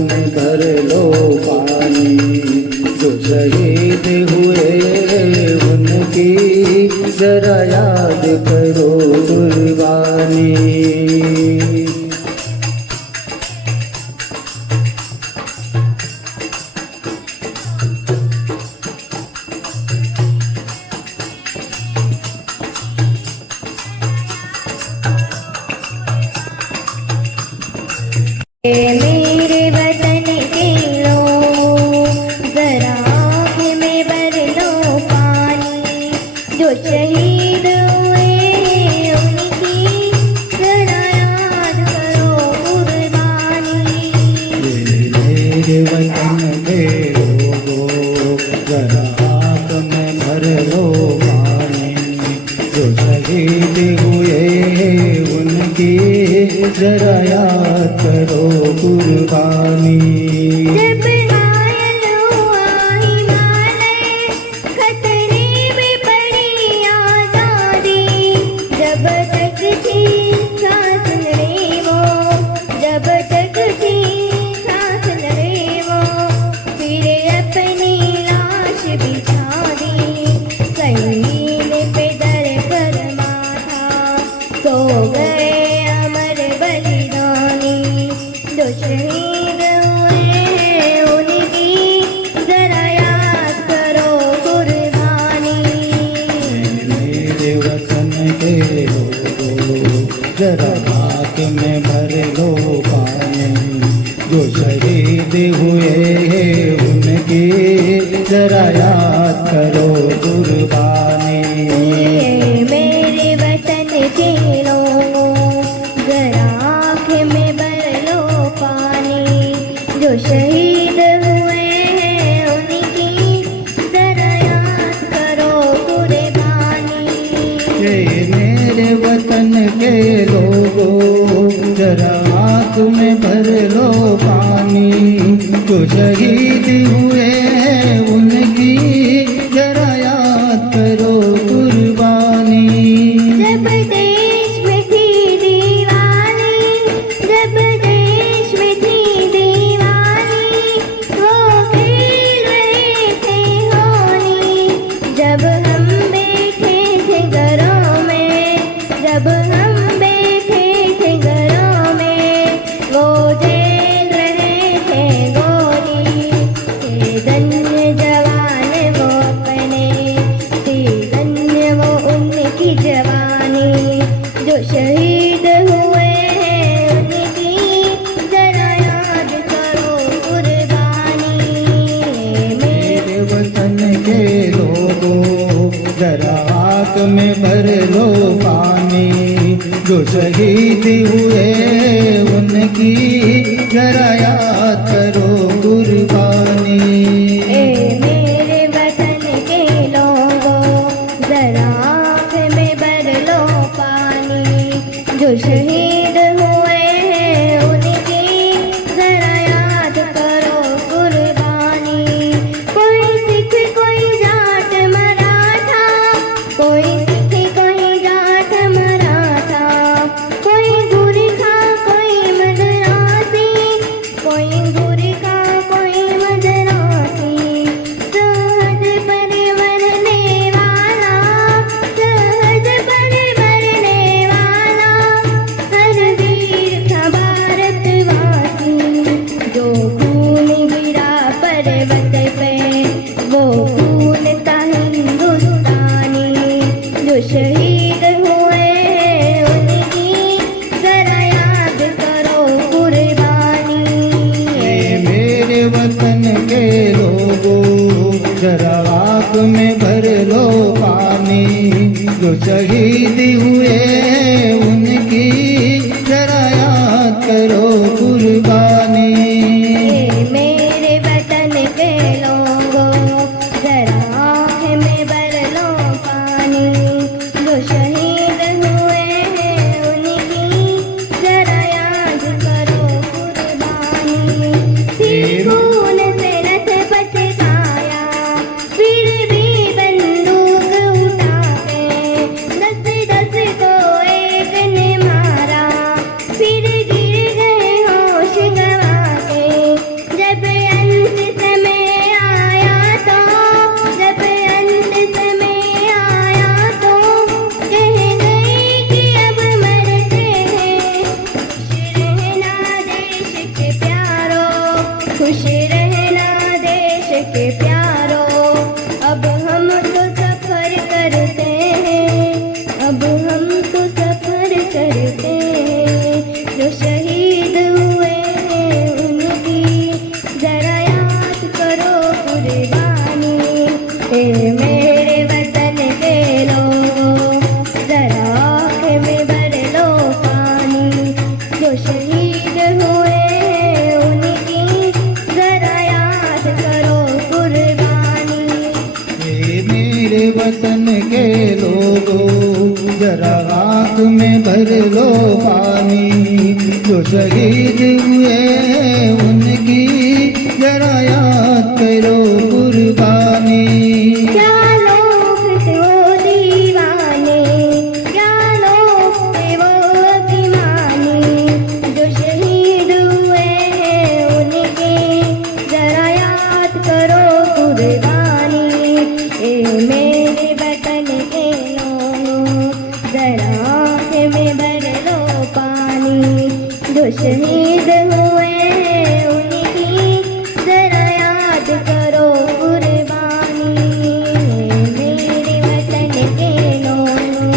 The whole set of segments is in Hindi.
में भर लो पानी। जो शहीद हुए उनकी जरा याद करो कुर्बानी। मेरे वतन के लोग जरा आँख में भर लो पानी। जो शहीद हुए उनकी जरा याद करो कुर्बानी। मेरे वतन के लोगों जरा आँख में भर लो पानी। जो शहीद हुए उनकी जरा याद करो कुर्बानी। जब घायल हुआ हिमालय खतरे में पड़ी आजादी। जब तक थी सांस लड़े वो, जब तक थी सांस लड़े वो, फिर अपनी लाश बिछा दी। जमीन पे डर कर माथा सो गए अमर बलिदानी। जो शहीद हुए उनकी जरा याद करो कुर्बानी। मेरे वतन के लोगों जरा हाथ में भर लो पानी। जो शहीद हुए उनकी जरा याद करो कुर्बानी। मेरे वतन के लोगों जरा आँख में भर लो पानी। जो शहीद हुए उनकी जरा याद करो कुर्बानी। मेरे वतन के लोगों जरा आँख में भर लो पानी। जो शहीद हुए उनकी जरा याद करो कुर्बानी। जब देश में थी दीवानी, जब देश में थी दीवानी, वो खेल रहे थे होली। जब हम बैठे थे घरों में, जब हम बैठे थे घरों में, वो झेल रहे थे गोली। थे धन्य जवान वो अपने, थे धन्य वो उनकी जवानी। जो शहीद हुए उनकी जरा याद करो कुर्बानी। मेरे वतन के लोगों जरा आँख में भर लो पानी। जो शहीद हुए उनकी जरा याद करो कुर्बानी। मेरे वतन के लोगों जरा आँख में भर लो पानी। जो शहीद हुए उनकी जरा याद करो कुर्बानी। कोई सिख कोई जाट मराठा, कोई सिख कोई जाट मराठा, कोई गुरखा कोई मद्रासी, कोई गुरखा कोई मद्रासी। सहज पर मरने वाला, सहज पर मरने वाला, हर वीर था भारतवासी। जो खून गिरा पर्वत पे वो खून था हिंदुस्तानी। जो शहीद हुए उनकी जरा याद करो कुर्बानी। मेरे वतन के लोगों जरा आँख में भर लो पानी। जो शहीद हुए उनकी जरा याद करो कुर्बानी। मेरे वतन के लोगों जरा आँख में भर लो पानी। जो शहीद हुए उनकी जरा याद करो कुर्बानी। थी खून से रथ बचकाया, फिर भी बंदूक उठा के 10-10 को एक ने मारा। फिर गिर गए जरा आँख में भर लो पानी, जो शहीद हुए हैं उनकी जरा याद करो कुर्बानी। क्या लोग थे वो दीवाने, क्या लोग थे वो अभिमानी, जो शहीद हुए हैं उनके जरा याद करो कुर्बानी। ए मेरे वतन के लोगों, जरा आँख में भर लो पानी, जो शहीद हुए हैं उनकी जरा याद करो कुर्बानी। मेरे वतन के लोगों,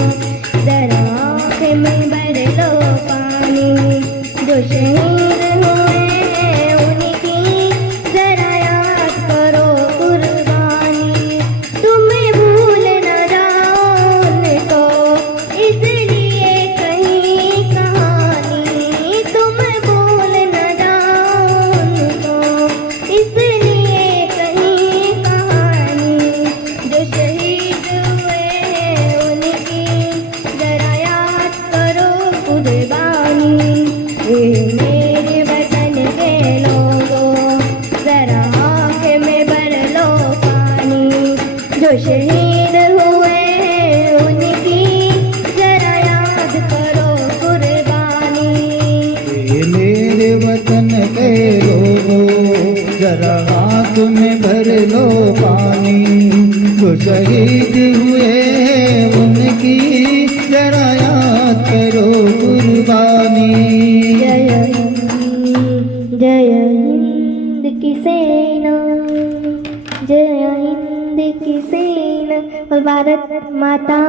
जरा आँख में भर लो पानी, जो शहीद हुए हैं उनकी जरा याद करो कुर्बानी। तुम्हें भूल न जाओ उनको, इसलिए कहीं कहानी, तुम भूल न जाओ उनको, इसलिए कहीं कहानी, जो शहीद हुए हैं उनकी जरा याद करो कुर्बानी। ए मेरे वतन के लोगों, जरा आँख में भर लो पानी, जो शहीद हुए हैं उनकी जरा याद करो कुर्बानी। ये मेरे वतन के लोगों, जरा आँख में भर लो पानी, जो शहीद हुए हैं उनकी जरा याद करो कुर्बानी। जय हिंद की सेना, जय हिंद की सेना, और भारत माता